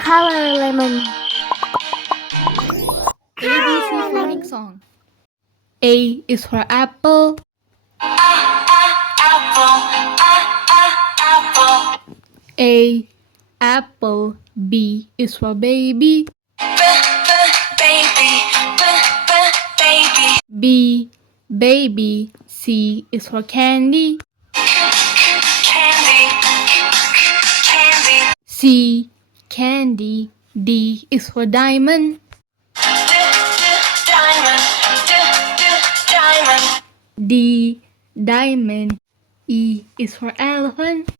Color lemon. ABC phonics song. A is for apple. A apple. B is for baby. B baby. C is for candy. C candy. D is for diamond. D diamond. E is for elephant.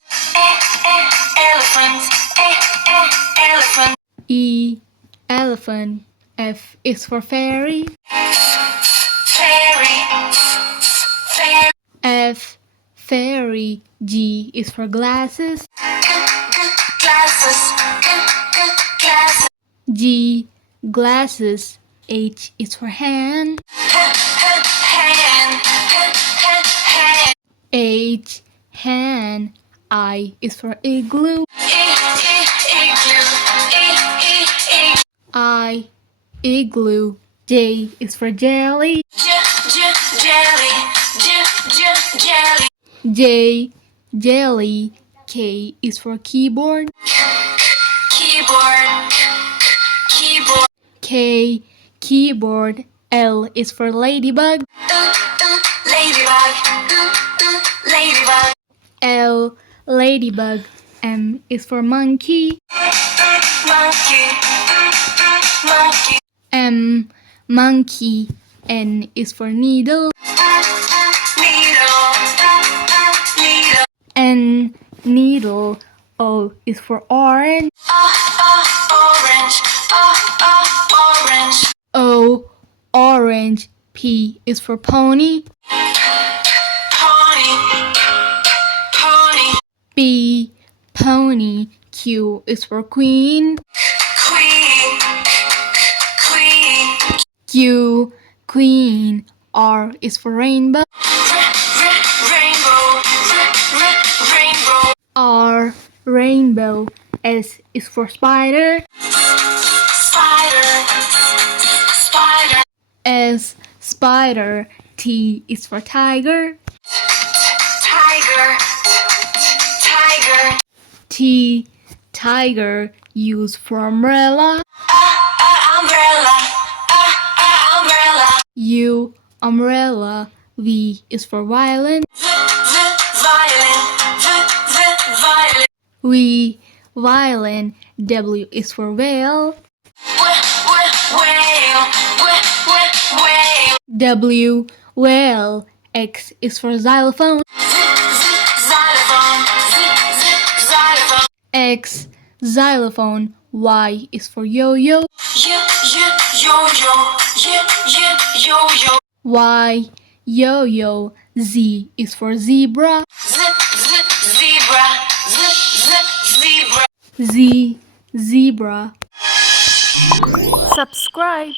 E elephant. F is for fairy. F fairy. G is for glasses. G glasses. H is for hand. H hand. I is for igloo. I igloo. J is for jelly. J jelly. K is for keyboard. K keyboard. L is for ladybug. L ladybug. M is for monkey. M monkey. N is for needle. N needle. O is for orange. O orange. P is for pony. P pony. Q is for queen. Q queen. R is for rainbow. R rainbow. S is for spider. S spider. T is for tiger. T tiger. U is for umbrella. U umbrella. V is for violin. V violin. W is for whale. W whale. X is for xylophone. X xylophone. Y is for yo-yo. Y yo-yo. Z is for zebra. Z zebra. Subscribe.